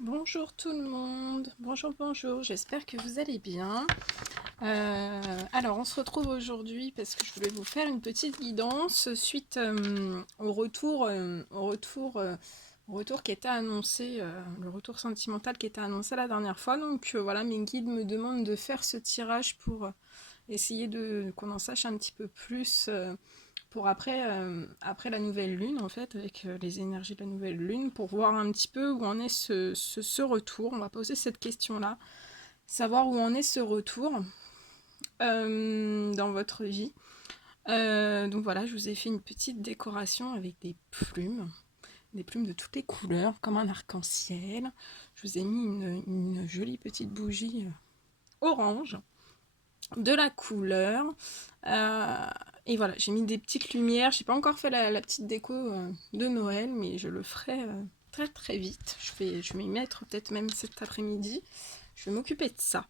Bonjour tout le monde, bonjour, j'espère que vous allez bien. Alors on se retrouve aujourd'hui parce que je voulais vous faire une petite guidance suite au retour qui était annoncé, le retour sentimental qui était annoncé la dernière fois. Donc voilà, mes guides me demandent de faire ce tirage pour essayer qu'on en sache un petit peu plus pour après la nouvelle lune, en fait, avec les énergies de la nouvelle lune, pour voir un petit peu où en est ce retour. On va poser cette question-là, savoir où en est ce retour dans votre vie. Donc voilà, je vous ai fait une petite décoration avec des plumes de toutes les couleurs, comme un arc-en-ciel. Je vous ai mis une jolie petite bougie orange, de la couleur. Et voilà, j'ai mis des petites lumières. J'ai pas encore fait la petite déco de Noël, mais je le ferai très très vite. Je vais m'y mettre peut-être même cet après-midi. Je vais m'occuper de ça.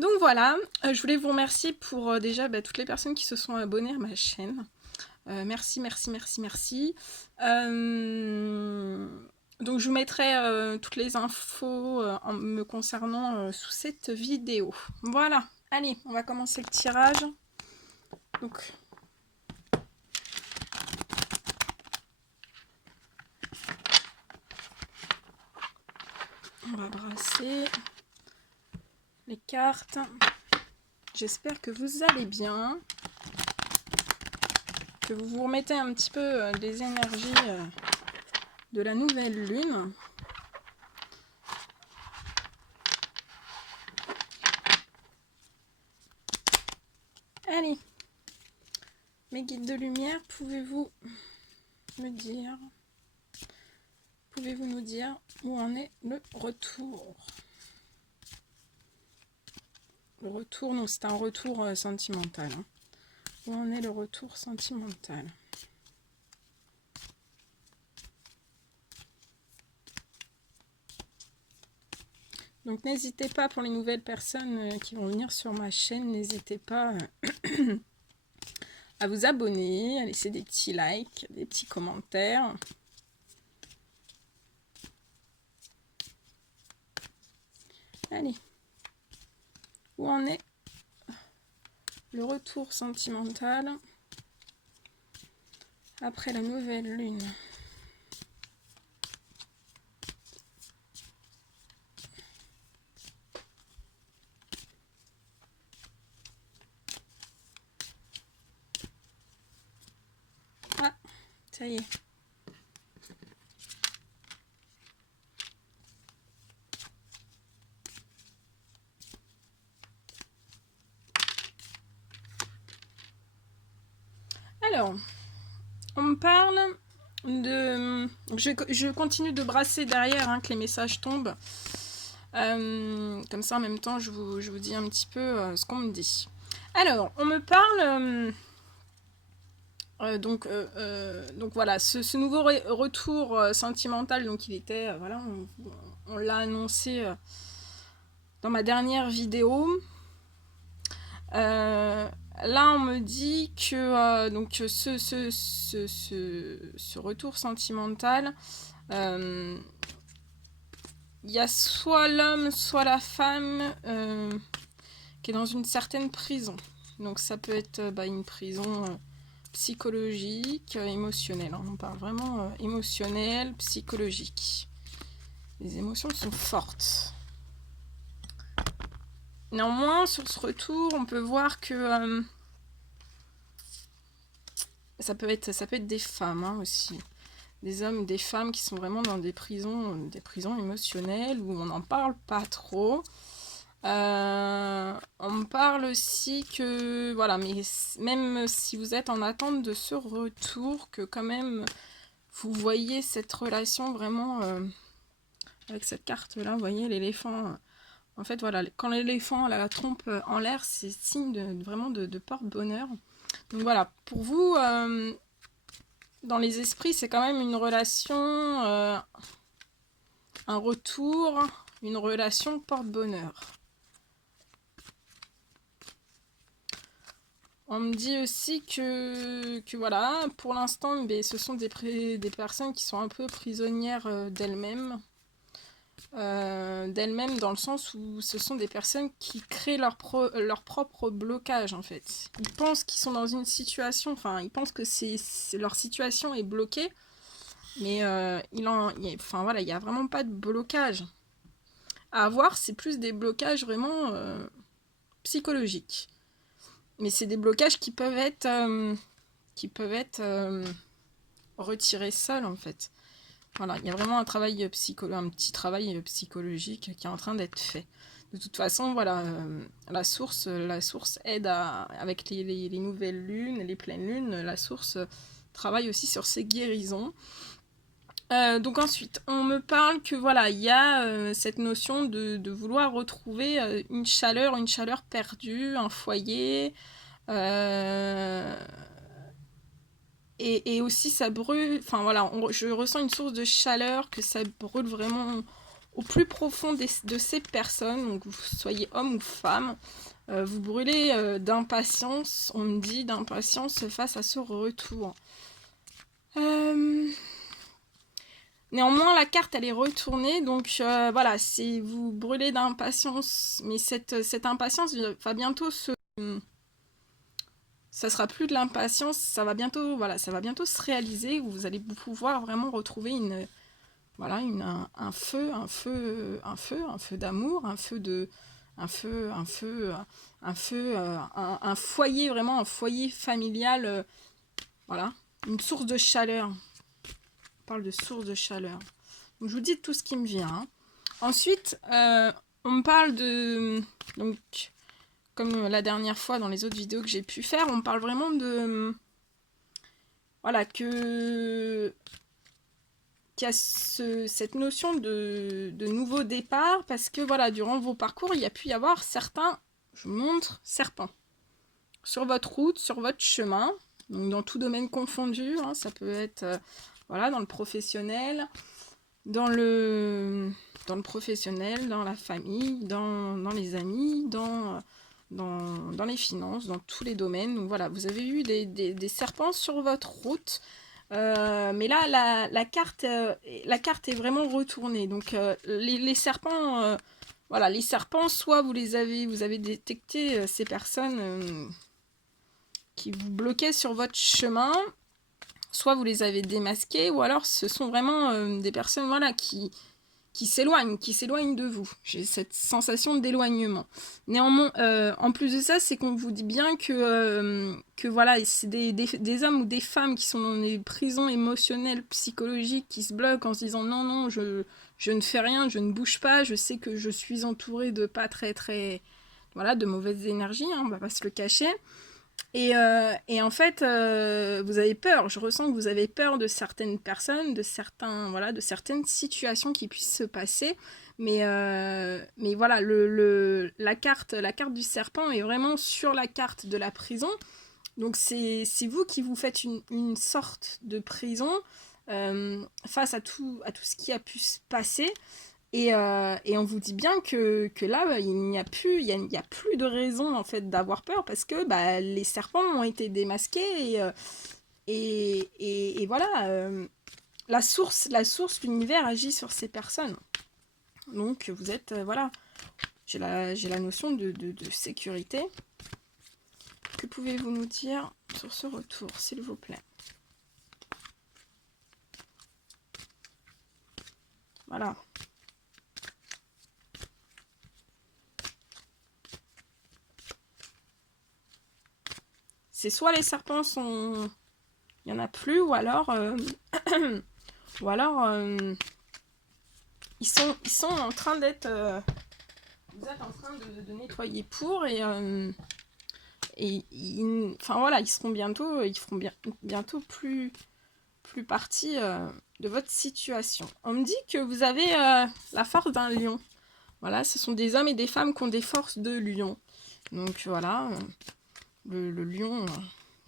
Donc voilà, je voulais vous remercier pour déjà toutes les personnes qui se sont abonnées à ma chaîne. Merci, merci, merci, merci. Donc je vous mettrai toutes les infos me concernant sous cette vidéo. Voilà, allez, on va commencer le tirage. Donc, on va brasser les cartes. J'espère que vous allez bien, que vous vous remettez un petit peu des énergies de la nouvelle lune. Allez, mes guides de lumière, pouvez-vous nous dire où en est le retour? Le retour, non, c'est un retour sentimental. Hein. Où en est le retour sentimental? Donc n'hésitez pas, pour les nouvelles personnes qui vont venir sur ma chaîne, n'hésitez pas à vous abonner, à laisser des petits likes, des petits commentaires. Allez, où en est le retour sentimental après la nouvelle lune? Ah, ça y est. Alors, on me parle de... Je continue de brasser derrière, hein, que les messages tombent. Comme ça, en même temps, je vous dis un petit peu ce qu'on me dit. Alors, on me parle... donc voilà, ce nouveau retour sentimental, donc il était... voilà, on l'a annoncé dans ma dernière vidéo. Là, on me dit que donc ce retour sentimental, il y a soit l'homme, soit la femme qui est dans une certaine prison. Donc ça peut être une prison psychologique, émotionnelle. Hein. On parle vraiment émotionnel, psychologique. Les émotions sont fortes. Néanmoins, sur ce retour, on peut voir que ça peut être des femmes hein, aussi. Des hommes, des femmes qui sont vraiment dans des prisons émotionnelles où on n'en parle pas trop. On me parle aussi que, voilà, mais même si vous êtes en attente de ce retour, que quand même vous voyez cette relation vraiment avec cette carte-là, vous voyez l'éléphant. En fait, voilà, quand l'éléphant a la trompe en l'air, c'est signe vraiment de porte-bonheur. Donc voilà, pour vous, dans les esprits, c'est quand même une relation, un retour, une relation porte-bonheur. On me dit aussi que voilà, pour l'instant, ce sont des personnes qui sont un peu prisonnières d'elles-mêmes. d'elles-mêmes, dans le sens où ce sont des personnes qui créent leur propre blocage, en fait. Ils pensent qu'ils sont dans une situation, enfin, ils pensent que leur situation est bloquée, mais enfin, voilà, il n'y a vraiment pas de blocage. À avoir, c'est plus des blocages vraiment psychologiques. Mais c'est des blocages qui peuvent être retirés seuls, en fait. Voilà, il y a vraiment un petit travail psychologique qui est en train d'être fait. De toute façon, voilà, la source aide avec les nouvelles lunes, les pleines lunes, la source travaille aussi sur ses guérisons. Donc ensuite, on me parle que voilà, il y a cette notion de vouloir retrouver une chaleur perdue, un foyer, et aussi ça brûle, enfin voilà, je ressens une source de chaleur, que ça brûle vraiment au plus profond de ces personnes, donc vous soyez homme ou femme, vous brûlez d'impatience, on me dit d'impatience face à ce retour. Néanmoins, la carte, elle est retournée, donc voilà, vous brûlez d'impatience, mais cette impatience va bientôt ça sera plus de l'impatience, ça va bientôt se réaliser, où vous allez pouvoir vraiment retrouver un feu d'amour, un foyer, vraiment un foyer familial, voilà, une source de chaleur. On parle de source de chaleur. Donc, je vous dis tout ce qui me vient. Hein. Ensuite, on me parle de... Donc, comme la dernière fois dans les autres vidéos que j'ai pu faire, on parle vraiment de... Voilà, qu'il y a cette notion de nouveau départ, parce que voilà, durant vos parcours, il y a pu y avoir certains, je vous montre, serpents. Sur votre route, sur votre chemin, donc dans tout domaine confondu, hein, ça peut être voilà, dans le professionnel, dans le professionnel, dans la famille, dans les amis, dans les finances, dans tous les domaines. Donc voilà, vous avez eu des serpents sur votre route, mais là, la carte est vraiment retournée. Donc les serpents, voilà, les serpents, soit vous avez détecté ces personnes qui vous bloquaient sur votre chemin, soit vous les avez démasqués, ou alors ce sont vraiment des personnes, voilà, qui s'éloignent de vous. J'ai cette sensation d'éloignement. Néanmoins, en plus de ça, c'est qu'on vous dit bien que voilà, c'est des hommes ou des femmes qui sont dans des prisons émotionnelles, psychologiques, qui se bloquent en se disant non, je ne fais rien, je ne bouge pas, je sais que je suis entourée de pas très, voilà, de mauvaises énergies, hein, on va pas se le cacher. Et en fait, vous avez peur. Je ressens que vous avez peur de certaines personnes, de certaines situations qui puissent se passer. Mais voilà, la carte du serpent est vraiment sur la carte de la prison. Donc c'est vous qui vous faites une sorte de prison face à tout ce qui a pu se passer. Et on vous dit bien que là, il n'y a plus de raison en fait d'avoir peur, parce que les serpents ont été démasqués et voilà, la source, l'univers agit sur ces personnes. Donc vous êtes, voilà, j'ai la notion de sécurité. Que pouvez-vous nous dire sur ce retour, s'il vous plaît? Voilà. C'est soit les serpents sont... Il n'y en a plus, ou alors... ils sont en train d'être... vous êtes en train de nettoyer pour, enfin voilà, ils feront bientôt plus partie de votre situation. On me dit que vous avez la force d'un lion. Voilà, ce sont des hommes et des femmes qui ont des forces de lion. Donc voilà... Le lion,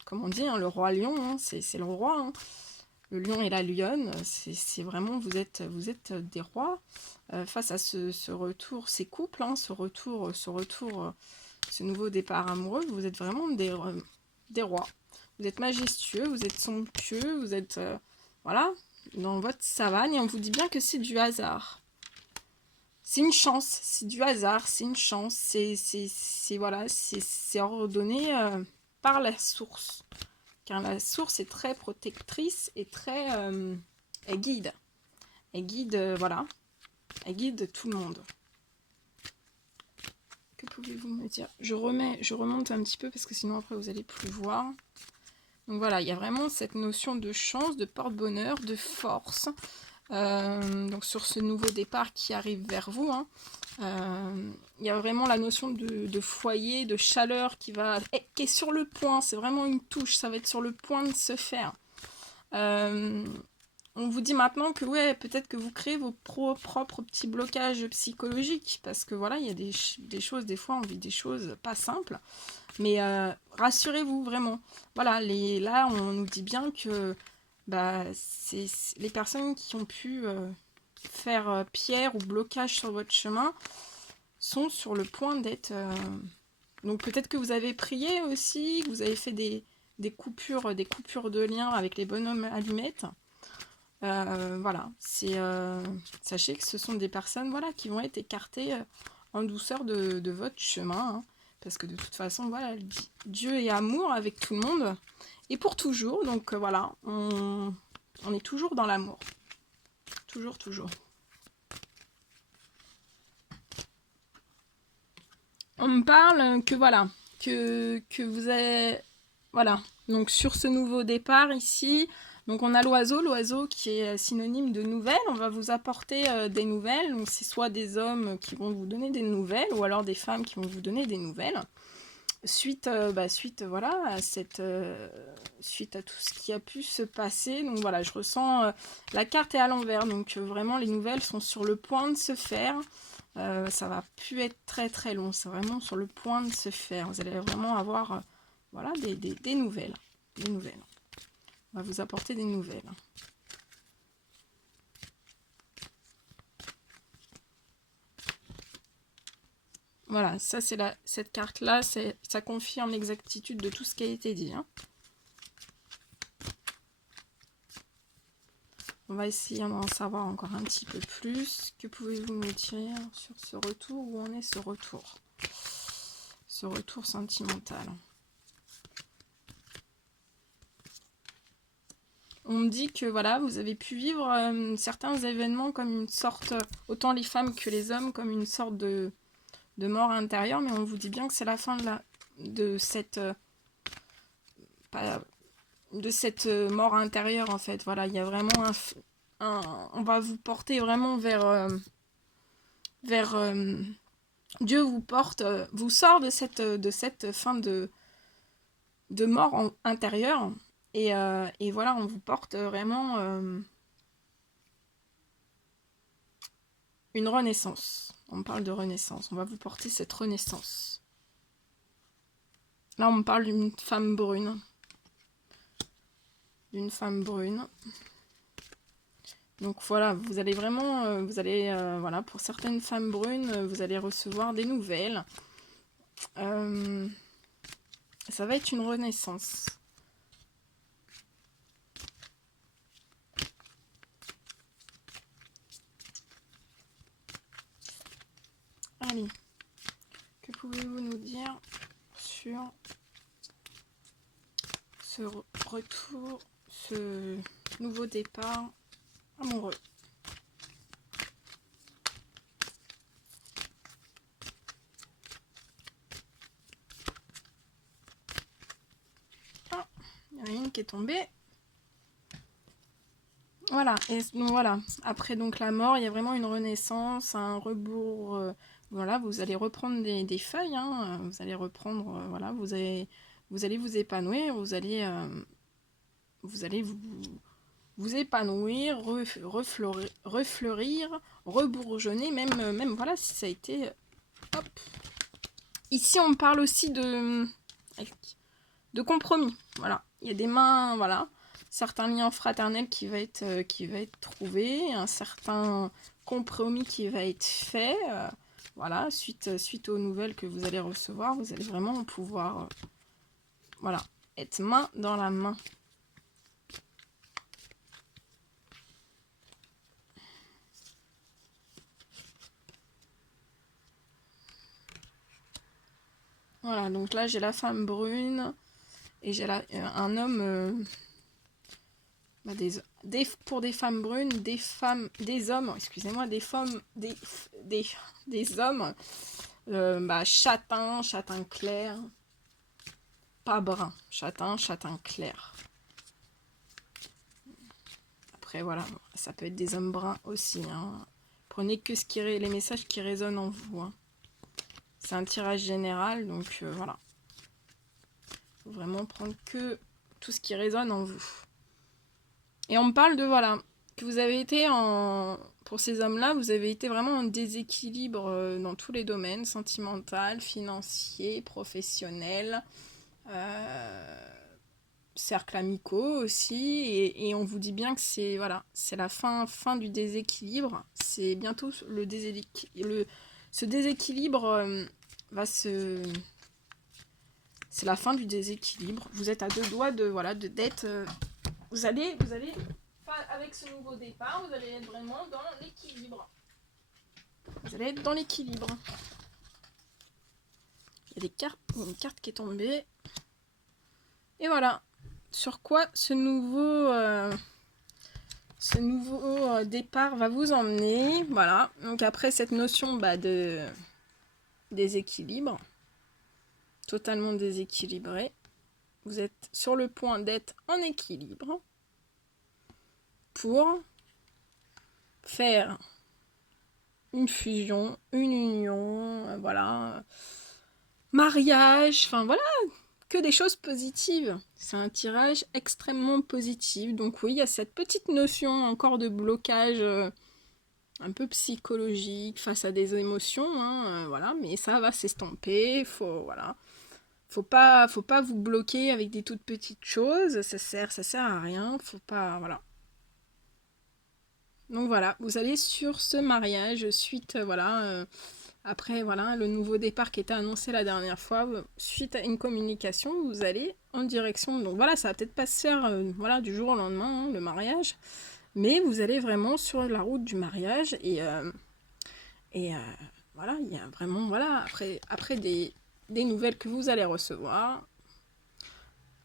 comme on dit, hein, le roi lion, hein, c'est le roi. Hein. Le lion et la lionne, c'est vraiment, vous êtes des rois face à ce retour, ces couples, hein, ce retour, ce nouveau départ amoureux. Vous êtes vraiment des rois. Vous êtes majestueux, vous êtes somptueux, vous êtes voilà, dans votre savane, et on vous dit bien que c'est du hasard. c'est une chance, c'est du hasard, c'est une chance, voilà, c'est ordonné par la source. Car la source est très protectrice et très... elle guide. Elle guide, voilà, elle guide tout le monde. Que pouvez-vous me dire? Je remonte un petit peu parce que sinon après vous allez plus voir. Donc voilà, il y a vraiment cette notion de chance, de porte-bonheur, de force. Donc sur ce nouveau départ qui arrive vers vous, hein, il y a vraiment la notion de foyer, de chaleur qui est sur le point, c'est vraiment une touche, ça va être sur le point de se faire. On vous dit maintenant que ouais, peut-être que vous créez vos propres petits blocages psychologiques, parce que voilà, il y a des choses, des fois on vit des choses pas simples, mais rassurez-vous vraiment. Voilà, là on nous dit bien que bah, c'est les personnes qui ont pu faire pierre ou blocage sur votre chemin sont sur le point d'être... Donc peut-être que vous avez prié aussi, que vous avez fait des coupures de lien avec les bonhommes allumettes. Voilà, sachez que ce sont des personnes voilà, qui vont être écartées en douceur de votre chemin. Hein, parce que de toute façon, voilà, Dieu est amour avec tout le monde. Et pour toujours, donc voilà, on est toujours dans l'amour. Toujours, toujours. On me parle que voilà, que vous avez... Voilà, donc sur ce nouveau départ ici, donc on a l'oiseau qui est synonyme de nouvelles. On va vous apporter des nouvelles. Donc c'est soit des hommes qui vont vous donner des nouvelles, ou alors des femmes qui vont vous donner des nouvelles. Suite voilà, suite à tout ce qui a pu se passer. Donc voilà, je ressens la carte est à l'envers. Donc vraiment les nouvelles sont sur le point de se faire. Ça va plus être très très long. C'est vraiment sur le point de se faire. Vous allez vraiment avoir voilà, des nouvelles. Des nouvelles. On va vous apporter des nouvelles. Voilà, ça c'est cette carte-là, ça confirme l'exactitude de tout ce qui a été dit. Hein. On va essayer d'en savoir encore un petit peu plus. Que pouvez-vous me dire sur ce retour? Où en est ce retour? Ce retour sentimental. On me dit que voilà, vous avez pu vivre certains événements comme une sorte, autant les femmes que les hommes, comme une sorte de mort intérieure, mais on vous dit bien que c'est la fin de cette mort intérieure en fait. Voilà, il y a vraiment on va vous porter vraiment vers Dieu vous porte, vous sort de cette fin de mort intérieure et voilà, on vous porte vraiment une renaissance. On parle de renaissance. On va vous porter cette renaissance. Là, on me parle d'une femme brune. D'une femme brune. Donc voilà, vous allez vraiment, voilà, pour certaines femmes brunes, vous allez recevoir des nouvelles. Ça va être une renaissance. Allez, que pouvez-vous nous dire sur ce retour, ce nouveau départ amoureux? Ah, il y en a une qui est tombée. Voilà, et donc voilà, après donc la mort, il y a vraiment une renaissance, un rebours, voilà, vous allez reprendre des feuilles, hein, vous allez reprendre, voilà, vous allez vous épanouir, vous allez vous épanouir, refleurir, rebourgeonner, même voilà, si ça a été, hop. Ici, on parle aussi de compromis, voilà, il y a des mains, voilà, certains liens fraternels qui va être trouvé, un certain compromis qui va être fait, voilà, suite aux nouvelles que vous allez recevoir, vous allez vraiment pouvoir, voilà, être main dans la main. Voilà, donc là j'ai la femme brune et j'ai un homme, bah, pour des femmes brunes, des hommes, excusez-moi, des hommes bah, châtain clair, pas brun, châtain clair. Après voilà, ça peut être des hommes bruns aussi, hein. Prenez que les messages qui résonnent en vous, hein. C'est un tirage général, donc voilà. Faut vraiment prendre que tout ce qui résonne en vous. Et on me parle de, voilà, que vous avez été pour ces hommes-là, vous avez été vraiment en déséquilibre dans tous les domaines, sentimental, financier, professionnel, cercles amicaux aussi, et on vous dit bien que c'est, voilà, c'est la fin du déséquilibre. C'est bientôt ce déséquilibre va se... C'est la fin du déséquilibre. Vous êtes à 2 doigts d'être... Vous allez, avec ce nouveau départ, vous allez être vraiment dans l'équilibre. Vous allez être dans l'équilibre. Il y a une carte qui est tombée. Et voilà. Sur quoi ce nouveau départ va vous emmener. Voilà. Donc après cette notion de déséquilibre, totalement déséquilibré, vous êtes sur le point d'être en équilibre pour faire une fusion, une union, voilà, mariage, enfin voilà, que des choses positives. C'est un tirage extrêmement positif. Donc oui, il y a cette petite notion encore de blocage un peu psychologique face à des émotions, hein, voilà, mais ça va s'estomper, voilà. Faut pas vous bloquer avec des toutes petites choses, ça sert à rien, faut pas, voilà. Donc voilà, vous allez sur ce mariage suite, voilà, après voilà, le nouveau départ qui était annoncé la dernière fois, suite à une communication, vous allez en direction, donc voilà, ça va peut-être pas se faire voilà, du jour au lendemain, hein, le mariage, mais vous allez vraiment sur la route du mariage et voilà, il y a vraiment, voilà, après des nouvelles que vous allez recevoir,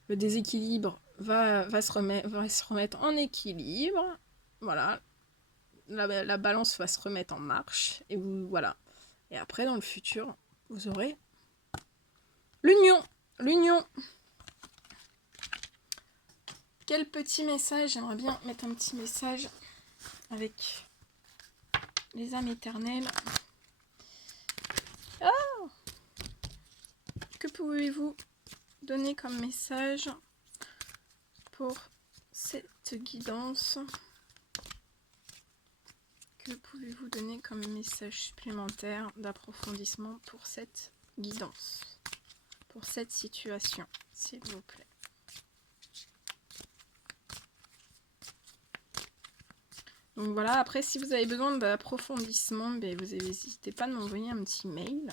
le déséquilibre va se remettre en équilibre, voilà, la balance va se remettre en marche, et vous, voilà. Et après, dans le futur, vous aurez l'union. L'union. Quel petit message, j'aimerais bien mettre un petit message avec les âmes éternelles. Oh, que pouvez-vous donner comme message pour cette guidance? Que pouvez-vous donner comme message supplémentaire d'approfondissement pour cette guidance, pour cette situation, s'il vous plaît? Donc voilà, après si vous avez besoin d'approfondissement, ben, vous n'hésitez pas à m'envoyer un petit mail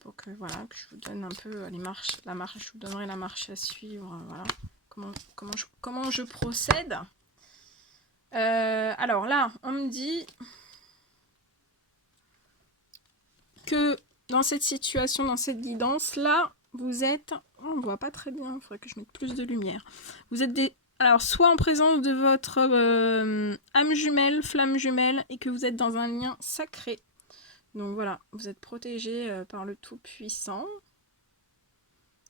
pour que voilà, que je vous donne un peu je vous donnerai la marche à suivre, voilà, comment je procède. Alors là, on me dit que dans cette situation, dans cette guidance, là, vous êtes... on ne voit pas très bien, il faudrait que je mette plus de lumière. Vous êtes alors, soit en présence de votre âme jumelle, flamme jumelle, et que vous êtes dans un lien sacré. Donc voilà, vous êtes protégé par le Tout-Puissant.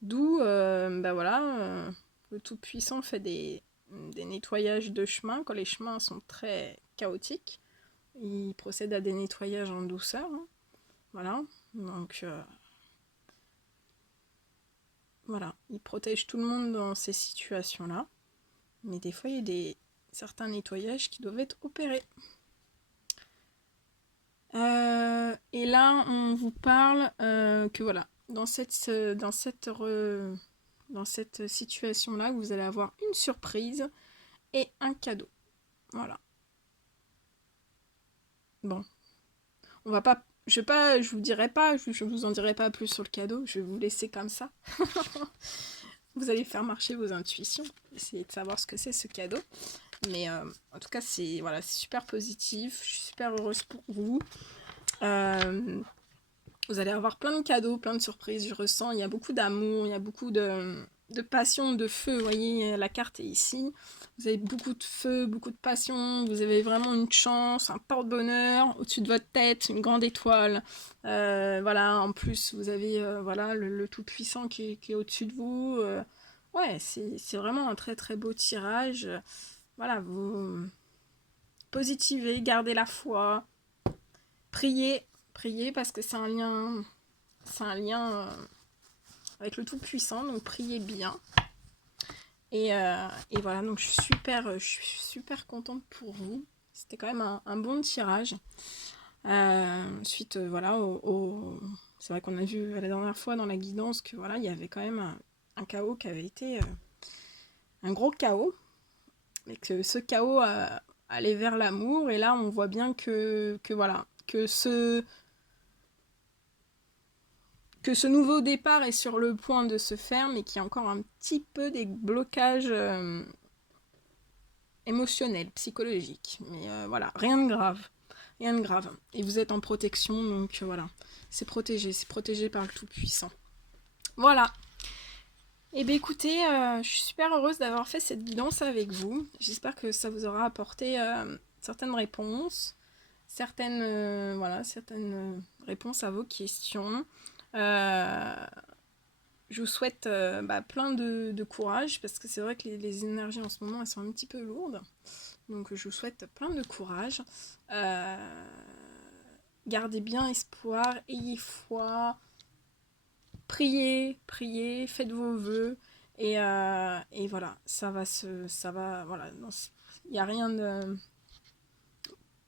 D'où, voilà, le Tout-Puissant fait des nettoyages de chemins, quand les chemins sont très chaotiques. Il procède à des nettoyages en douceur, hein. Voilà, donc voilà, il protège tout le monde dans ces situations-là. Mais des fois, il y a certains nettoyages qui doivent être opérés. Et là, on vous parle que voilà, dans cette situation-là, vous allez avoir une surprise et un cadeau. Voilà. Bon, on va pas, je vous dirai pas, je vous en dirai pas plus sur le cadeau. Je vais vous laisser comme ça. Vous allez faire marcher vos intuitions, essayer de savoir ce que c'est ce cadeau. Mais en tout cas, c'est voilà, super positif. Je suis super heureuse pour vous. Vous allez avoir plein de cadeaux, plein de surprises, je ressens. Il y a beaucoup d'amour, il y a beaucoup de passion, de feu. Vous voyez, la carte est ici. Vous avez beaucoup de feu, beaucoup de passion. Vous avez vraiment une chance, un porte-bonheur au-dessus de votre tête, une grande étoile. Voilà, en plus, vous avez voilà, le Tout-Puissant qui est au-dessus de vous. Ouais, c'est vraiment un très très beau tirage. Voilà, vous positivez, gardez la foi, priez, priez parce que c'est un lien avec le Tout-Puissant, donc priez bien. Et voilà, donc je suis super contente pour vous. C'était quand même un bon tirage. Suite, voilà, c'est vrai qu'on a vu la dernière fois dans la guidance que voilà, il y avait quand même un chaos qui avait été un gros chaos, et que ce chaos allait vers l'amour. Et là, on voit bien que voilà, que ce nouveau départ est sur le point de se faire, mais qu'il y a encore un petit peu des blocages émotionnels, psychologiques. Mais voilà, rien de grave. Rien de grave. Et vous êtes en protection, donc voilà. C'est protégé par le Tout-Puissant. Voilà. Et bien écoutez, je suis super heureuse d'avoir fait cette guidance avec vous. J'espère que ça vous aura apporté certaines réponses. Certaines réponses à vos questions. Je vous souhaite plein de courage, parce que c'est vrai que les énergies en ce moment, elles sont un petit peu lourdes. Donc je vous souhaite plein de courage. Gardez bien espoir, ayez foi, priez, priez, faites vos vœux. Et voilà, voilà, il n'y a rien de...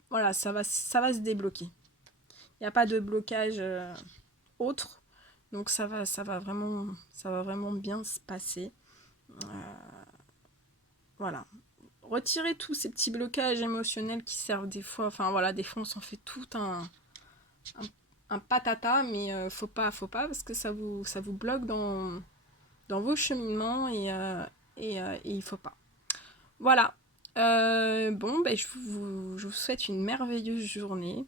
Voilà, ça va se débloquer. Il n'y a pas de blocage autre. Donc ça va vraiment bien se passer. Voilà. Retirez tous ces petits blocages émotionnels qui servent des fois. Enfin voilà, des fois on s'en fait tout un patata, mais faut pas parce que ça vous bloque dans vos cheminements et il faut pas. Voilà. Bon, ben, je vous souhaite une merveilleuse journée.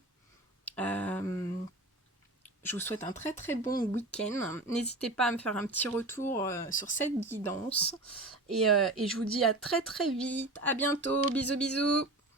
Je vous souhaite un très très bon week-end. N'hésitez pas à me faire un petit retour sur cette guidance. Et je vous dis à très très vite. À bientôt. Bisous bisous.